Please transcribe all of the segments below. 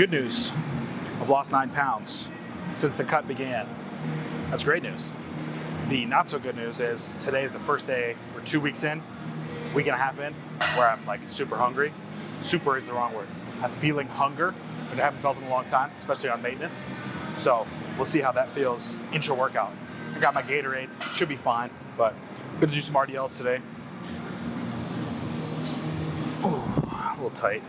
Good news, I've lost 9 pounds since the cut began. That's great news. The not so good news is today is the first day, we're 2 weeks in, week and a half in, where I'm like super hungry. Super is the wrong word. I'm feeling hunger, which I haven't felt in a long time, especially on maintenance. So we'll see how that feels intra-workout. I got my Gatorade, should be fine, but I'm gonna do some RDLs today. Ooh, a little tight.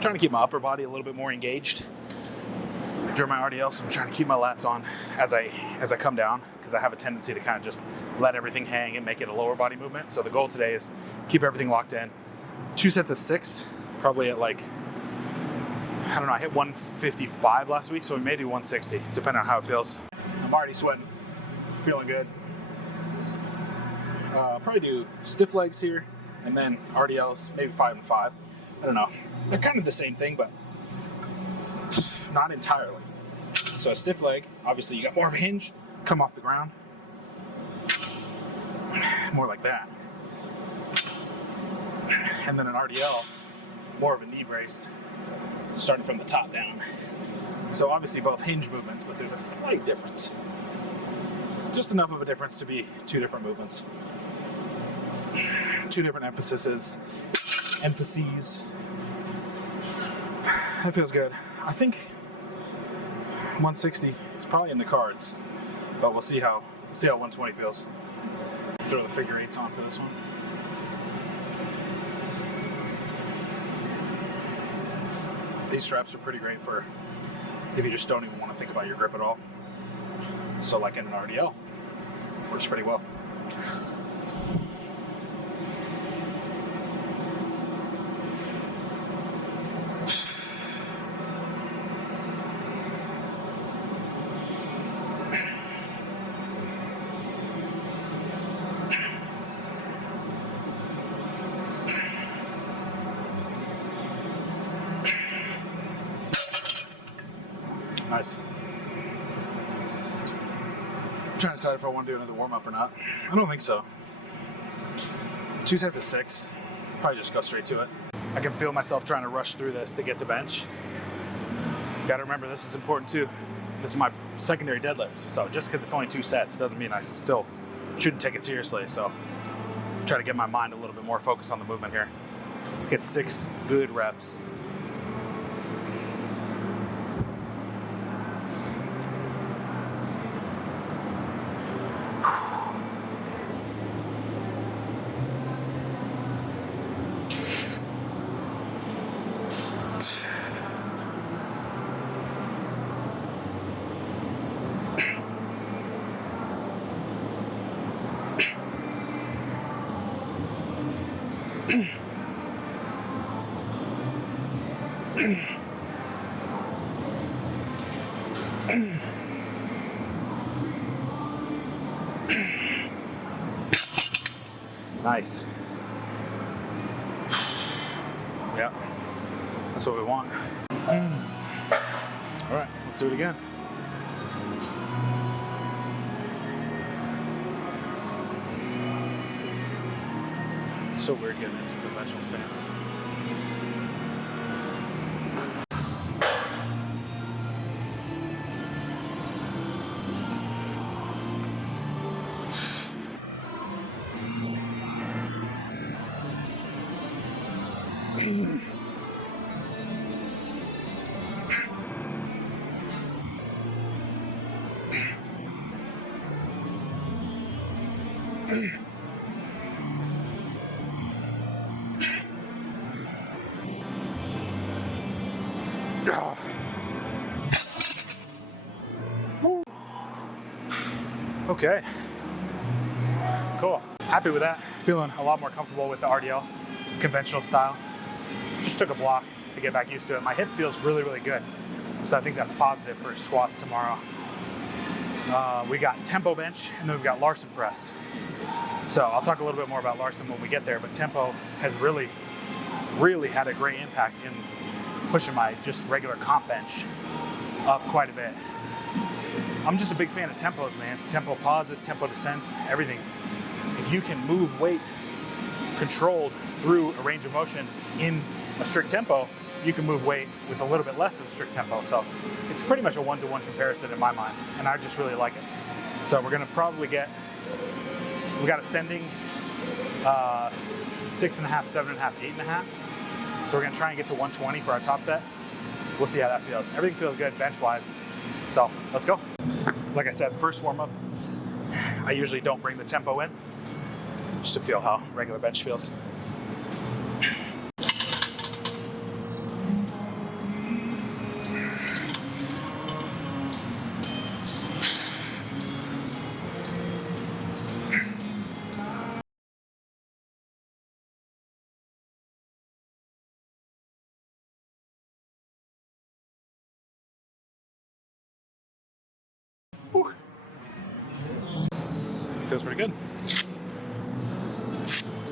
Trying to keep my upper body a little bit more engaged during my RDL, so I'm trying to keep my lats on as I come down, because I have a tendency to kind of just let everything hang and make it a lower body movement. So the goal today is keep everything locked in. 2 sets of 6, probably at like, I don't know, I hit 155 last week, so we may do 160, depending on how it feels. I'm already sweating, feeling good. Probably do stiff legs here, and then RDLs, maybe 5 and 5. I don't know. They're kind of the same thing, but not entirely. So a stiff leg, obviously you got more of a hinge, come off the ground. More like that. And then an RDL, more of a knee brace, starting from the top down. So obviously both hinge movements, but there's a slight difference. Just enough of a difference to be 2 different movements. 2 different emphases. That feels good. I think 160 is probably in the cards, but we'll see how 120 feels. Throw the figure 8s on for this one. These straps are pretty great for if you just don't even want to think about your grip at all. So like in an RDL, works pretty well. Nice. I'm trying to decide if I want to do another warm-up or not. I don't think so. 2 sets of 6. Probably just go straight to it. I can feel myself trying to rush through this to get to bench. Gotta remember, this is important too. This is my secondary deadlift. So just because it's only 2 sets doesn't mean I still shouldn't take it seriously. So try to get my mind a little bit more focused on the movement here. Let's get 6 good reps. Nice. Yeah, that's what we want. All right, let's do it again. It's so weird getting into conventional stance. Okay, cool. Happy with that. Feeling a lot more comfortable with the RDL, conventional style. Just took a block to get back used to it. My hip feels really, really good. So I think that's positive for squats tomorrow. We got tempo bench, and then we've got Larsen press. So I'll talk a little bit more about Larsen when we get there, but tempo has really had a great impact in pushing my just regular comp bench up quite a bit. I'm just a big fan of tempos, man. Tempo pauses, tempo descents, everything. If you can move weight controlled through a range of motion in a strict tempo, you can move weight with a little bit less of strict tempo. So it's pretty much a one-to-one comparison in my mind, and I just really like it. So we're gonna probably we got ascending 6.5, 7.5, 8.5. So we're gonna try and get to 120 for our top set. We'll see how that feels. Everything feels good bench-wise. So let's go. Like I said, first warm-up, I usually don't bring the tempo in, just to feel how regular bench feels. Whew. Feels pretty good.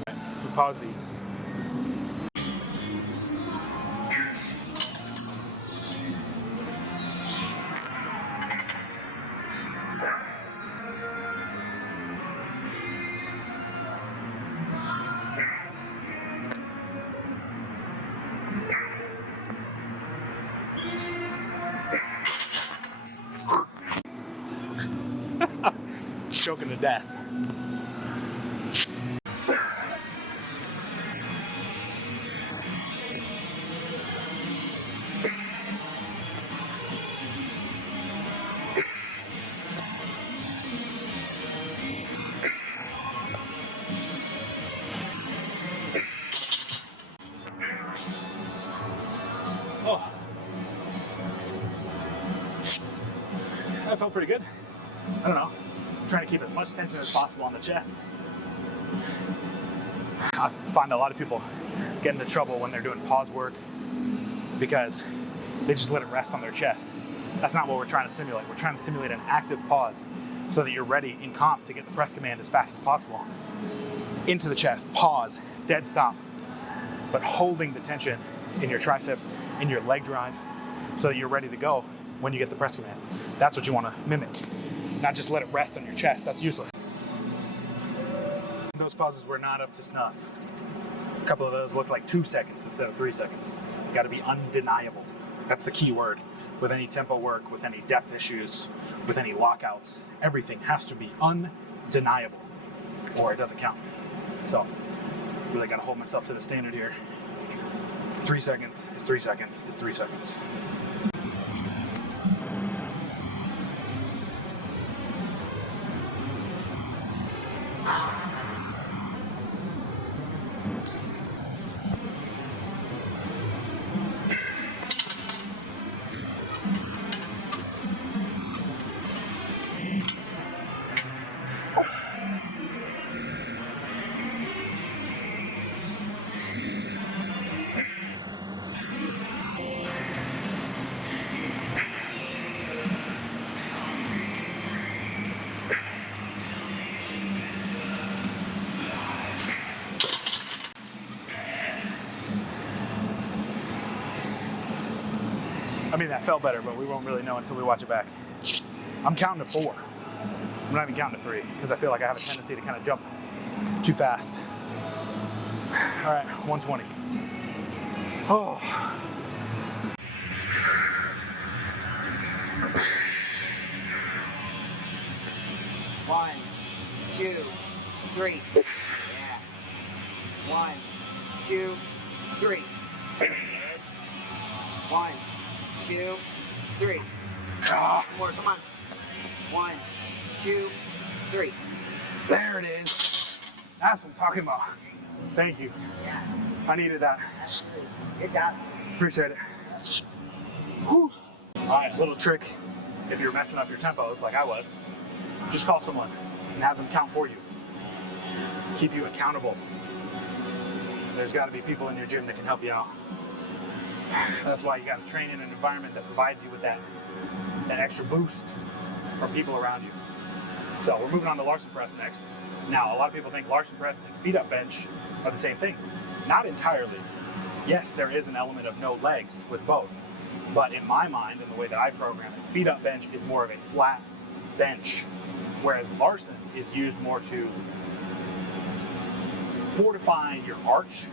Right, we pause these. Choking to death. Oh, that felt pretty good. I don't know. I'm trying to keep as much tension as possible on the chest. I find a lot of people get into trouble when they're doing pause work because they just let it rest on their chest. That's not what we're trying to simulate. We're trying to simulate an active pause so that you're ready in comp to get the press command as fast as possible. Into the chest, pause, dead stop, but holding the tension in your triceps, in your leg drive, so that you're ready to go when you get the press command. That's what you want to mimic. Not just let it rest on your chest. That's useless. Those pauses were not up to snuff. A couple of those looked like 2 seconds instead of 3 seconds. Got to be undeniable. That's the key word. With any tempo work, with any depth issues, with any lockouts, everything has to be undeniable or it doesn't count. So, really got to hold myself to the standard here. 3 seconds is 3 seconds is 3 seconds. I mean, that felt better, but we won't really know until we watch it back. I'm counting to 4. I'm not even counting to 3 because I feel like I have a tendency to kind of jump too fast. All right, 120. Oh. One, 2, 3. Yeah. 1, 2, 3. Good. 1, 2, 3. One more, come on. 1, 2, 3. There it is. That's what I'm talking about. Thank you. Yeah. I needed that. Good job. Appreciate it. Whew. All right, little trick. If you're messing up your tempos like I was, just call someone and have them count for you. Keep you accountable. There's got to be people in your gym that can help you out. That's why you got to train in an environment that provides you with that extra boost from people around you. So we're moving on to Larsen Press next. Now, a lot of people think Larsen Press and feet up bench are the same thing. Not entirely. Yes, there is an element of no legs with both. But in my mind, and the way that I program it, feet up bench is more of a flat bench, whereas Larsen is used more to fortify your arch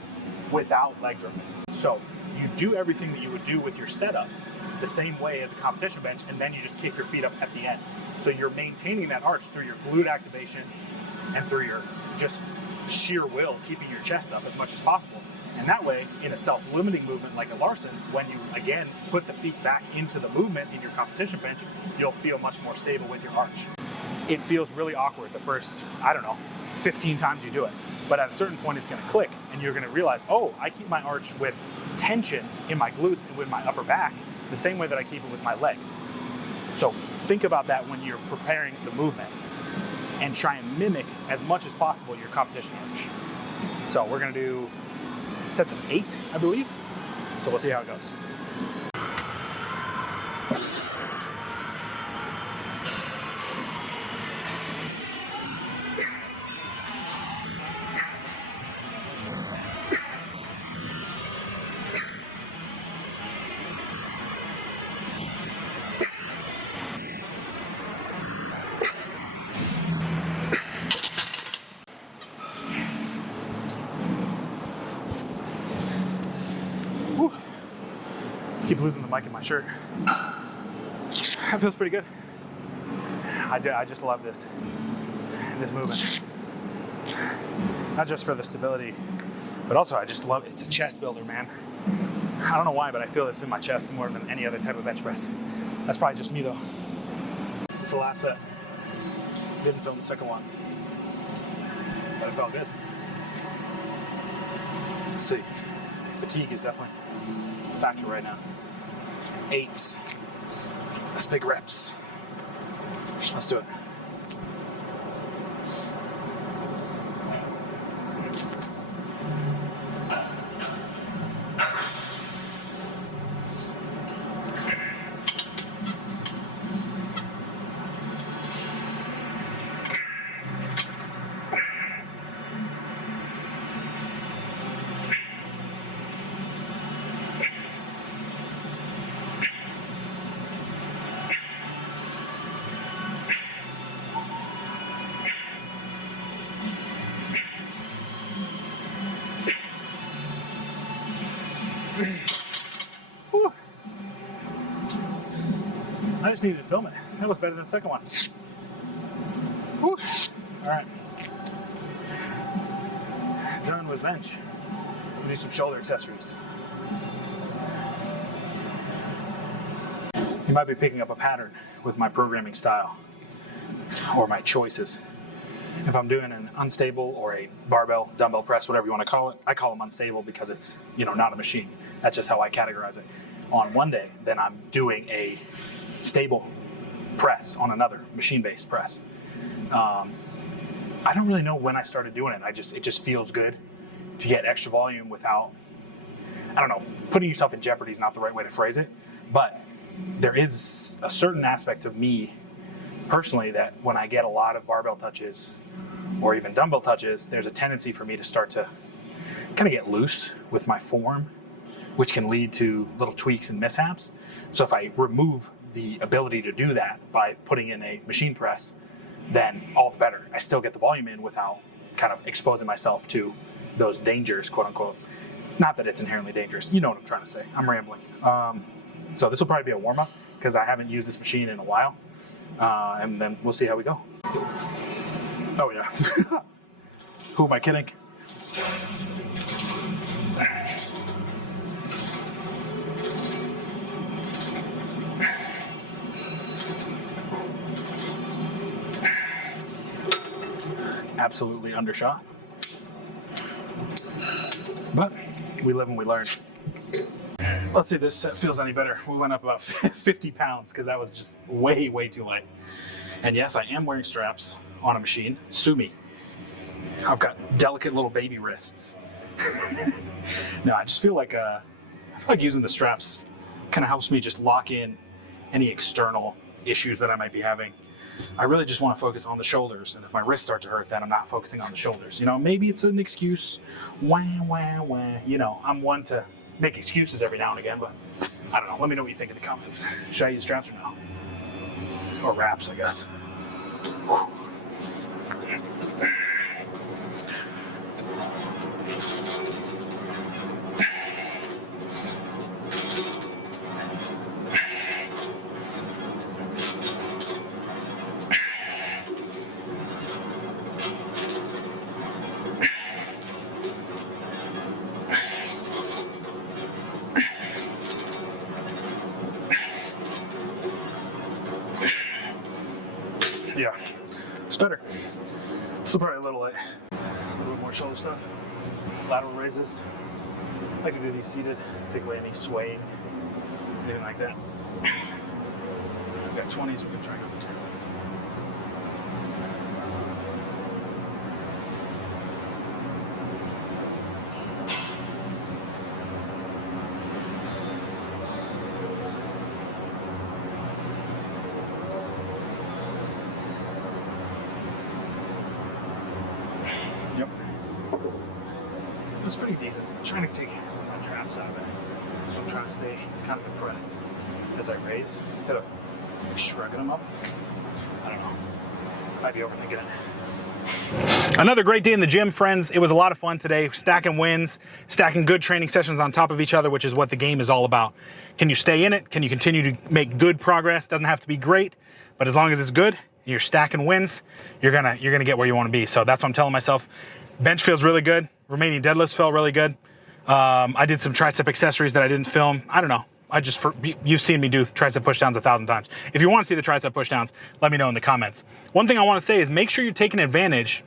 without leg drive. So you do everything that you would do with your setup the same way as a competition bench, and then you just kick your feet up at the end. So you're maintaining that arch through your glute activation and through your just sheer will, keeping your chest up as much as possible. And that way, in a self-limiting movement like a Larsen, when you, again, put the feet back into the movement in your competition bench, you'll feel much more stable with your arch. It feels really awkward the first, 15 times you do it. But at a certain point, it's going to click, and you're going to realize, oh, I keep my arch with tension in my glutes and with my upper back the same way that I keep it with my legs. So think about that when you're preparing the movement, and try and mimic as much as possible your competition arch. So we're going to do sets of 8, I believe. So we'll see how it goes. Keep losing the mic in my shirt. That feels pretty good. I just love this movement. Not just for the stability, but also I just love it. It's a chest builder, man. I don't know why, but I feel this in my chest more than any other type of bench press. That's probably just me though. It's the last set. Didn't film the second one, but it felt good. Let's see. Fatigue is definitely a factor right now. 8s. That's big reps. Let's do it. Whew. I just needed to film it. That was better than the second one. Whew. All right. Done with bench. We'll do some shoulder accessories. You might be picking up a pattern with my programming style or my choices. If I'm doing an unstable or a barbell, dumbbell press, whatever you want to call it, I call them unstable because it's, not a machine. That's just how I categorize it. On one day, then I'm doing a stable press on another machine-based press. I don't really know when I started doing it. It just feels good to get extra volume without, putting yourself in jeopardy is not the right way to phrase it, but there is a certain aspect of me personally that when I get a lot of barbell touches or even dumbbell touches, there's a tendency for me to start to kind of get loose with my form, which can lead to little tweaks and mishaps. So if I remove the ability to do that by putting in a machine press, then all the better. I still get the volume in without kind of exposing myself to those dangers, quote unquote. Not that it's inherently dangerous. You know what I'm trying to say. I'm rambling. So this will probably be a warm-up because I haven't used this machine in a while. And then we'll see how we go. Oh yeah. Who am I kidding? Absolutely undershot. But we live and we learn. Let's see if this set feels any better. We went up about 50 pounds because that was just way, way too light. And yes, I am wearing straps on a machine. Sue me. I've got delicate little baby wrists. No, I just feel like using the straps kind of helps me just lock in any external issues that I might be having. I really just want to focus on the shoulders. And if my wrists start to hurt, then I'm not focusing on the shoulders. You know, maybe it's an excuse. Wah, wah, wah. You know, I'm one to make excuses every now and again, but I don't know. Let me know what you think in the comments. Should I use straps or no? Or wraps, I guess. Whew. Yeah, it's better. Still probably a little light. A little bit more shoulder stuff. Lateral raises. I like to do these seated. Take away any swaying, anything like that. We've got 20s, we can try and go for 10. Yep. It's pretty decent. I'm trying to take some of my traps out of it. So I'm trying to stay kind of compressed as I raise instead of shrugging them up. I don't know. Might be overthinking it. Another great day in the gym, friends. It was a lot of fun today. Stacking wins, stacking good training sessions on top of each other, which is what the game is all about. Can you stay in it? Can you continue to make good progress? Doesn't have to be great, but as long as it's good, and you're stacking wins, you're gonna get where you want to be. So that's what I'm telling myself. Bench feels really good. Romanian deadlifts felt really good. I did some tricep accessories that I didn't film. I don't know. You've seen me do tricep pushdowns 1,000 times. If you want to see the tricep pushdowns, let me know in the comments. One thing I want to say is make sure you're taking advantage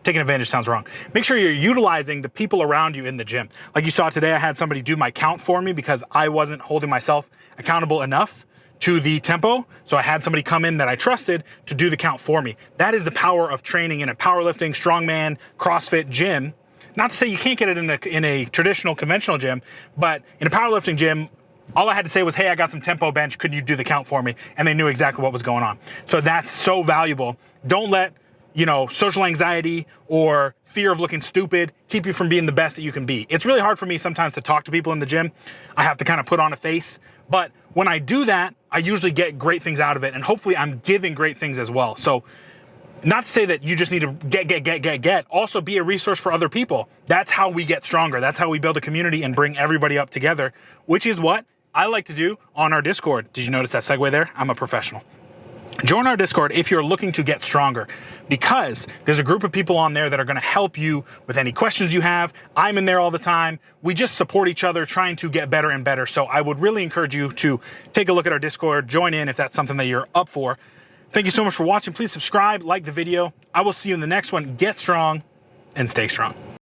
sounds wrong. Make sure you're utilizing the people around you in the gym. Like you saw today, I had somebody do my count for me because I wasn't holding myself accountable enough to the tempo. So I had somebody come in that I trusted to do the count for me. That is the power of training in a powerlifting, strongman, CrossFit gym. Not to say you can't get it in a traditional, conventional gym, but in a powerlifting gym, all I had to say was, hey, I got some tempo bench. Could you do the count for me? And they knew exactly what was going on. So that's so valuable. Don't let, social anxiety or fear of looking stupid keep you from being the best that you can be. It's really hard for me sometimes to talk to people in the gym. I have to kind of put on a face. But when I do that, I usually get great things out of it. And hopefully I'm giving great things as well. So not to say that you just need to get. Also be a resource for other people. That's how we get stronger. That's how we build a community and bring everybody up together, which is what I like to do on our Discord. Did you notice that segue there? I'm a professional. Join our Discord if you're looking to get stronger, because there's a group of people on there that are going to help you with any questions you have. I'm in there all the time. We just support each other, trying to get better and better. So I would really encourage you to take a look at our Discord, join in if that's something that you're up for. Thank you so much for watching. Please subscribe, like the video. I will see you in the next one. Get strong and stay strong.